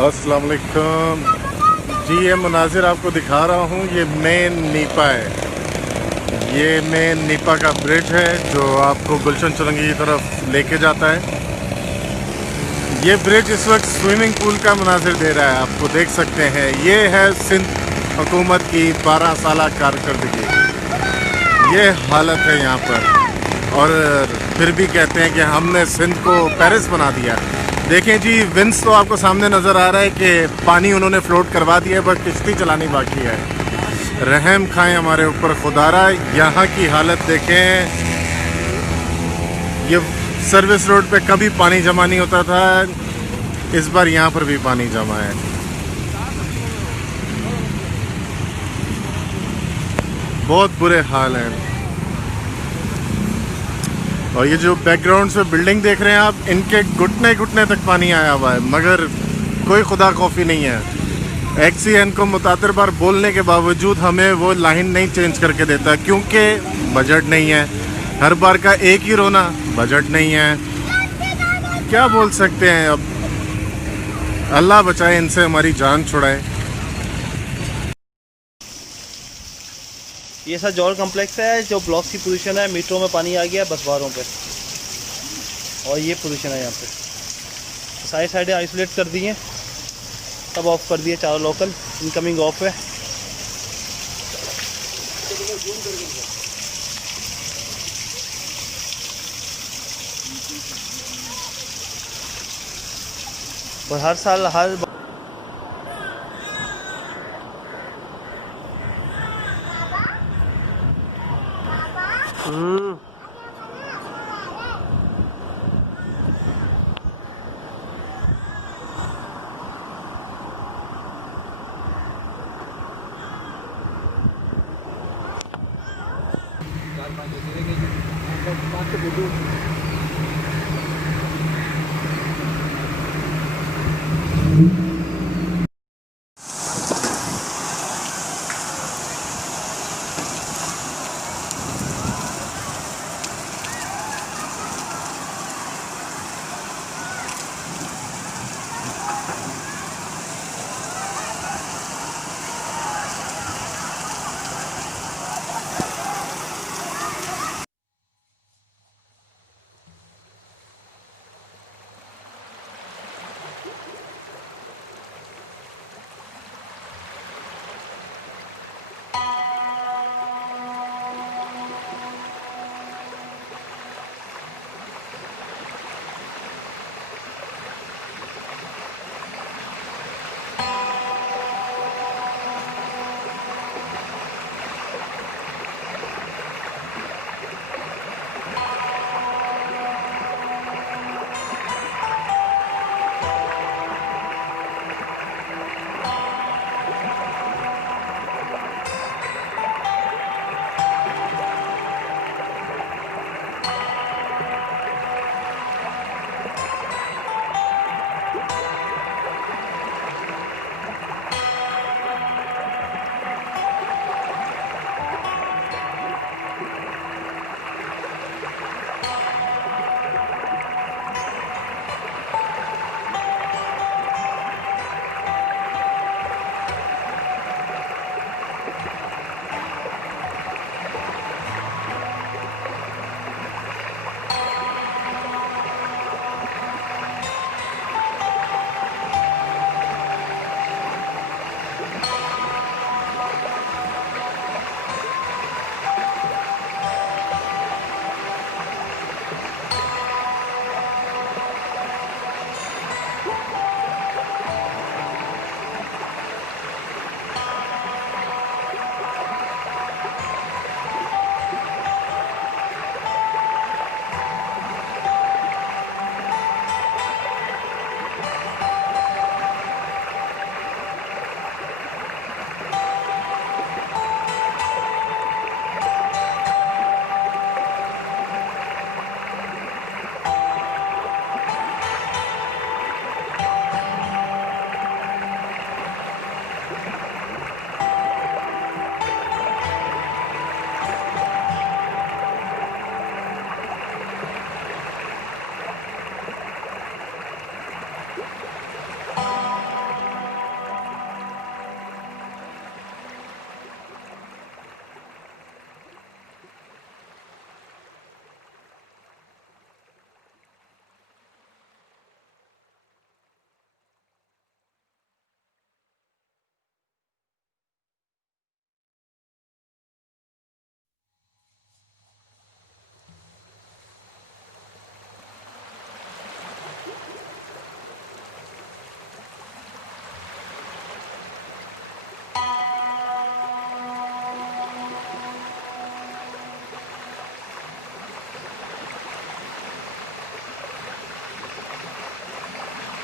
अस्सलाम वालेकुम जी। ये मुनाजिर आपको दिखा रहा हूँ, ये मेन नीपा है। ये मेन नीपा का ब्रिज है जो आपको गुलशन चुरंगी की तरफ लेके जाता है। ये ब्रिज इस वक्त स्विमिंग पूल का मुनाजिर दे रहा है, आपको देख सकते हैं। ये है सिंध हुकूमत की 12 साल कारकर्दगी। ये हालत है यहाँ पर, और फिर भी कहते हैं कि हमने सिंध को पेरिस बना दिया। देखें जी, विंड्स तो आपको सामने नज़र आ रहा है कि पानी उन्होंने फ्लोट करवा दिया है, बट किश्ती चलानी बाकी है। रहम खाएं हमारे ऊपर खुदारा। यहाँ की हालत देखें। ये सर्विस रोड पे कभी पानी जमा नहीं होता था, इस बार यहाँ पर भी पानी जमा है। बहुत बुरे हाल हैं। और ये जो बैकग्राउंड से बिल्डिंग देख रहे हैं आप, इनके घुटने घुटने तक पानी आया हुआ है, मगर कोई खुदा खौफी नहीं है। एक्सीएन को मुतातर बार बोलने के बावजूद हमें वो लाइन नहीं चेंज करके देता, क्योंकि बजट नहीं है। हर बार का एक ही रोना, बजट नहीं है। क्या बोल सकते हैं अब, अल्लाह बचाए इनसे, हमारी जान छुड़ाए। ये सर जौहर कॉम्प्लेक्स है, जो ब्लॉक की पोजीशन है। मीटरों में पानी आ गया, बस बारों पे, और ये पोजीशन है यहाँ पे। सारी साइडें आइसोलेट कर दी हैं, सब ऑफ कर दिए। चारों लोकल इनकमिंग ऑफ है। और हर साल हर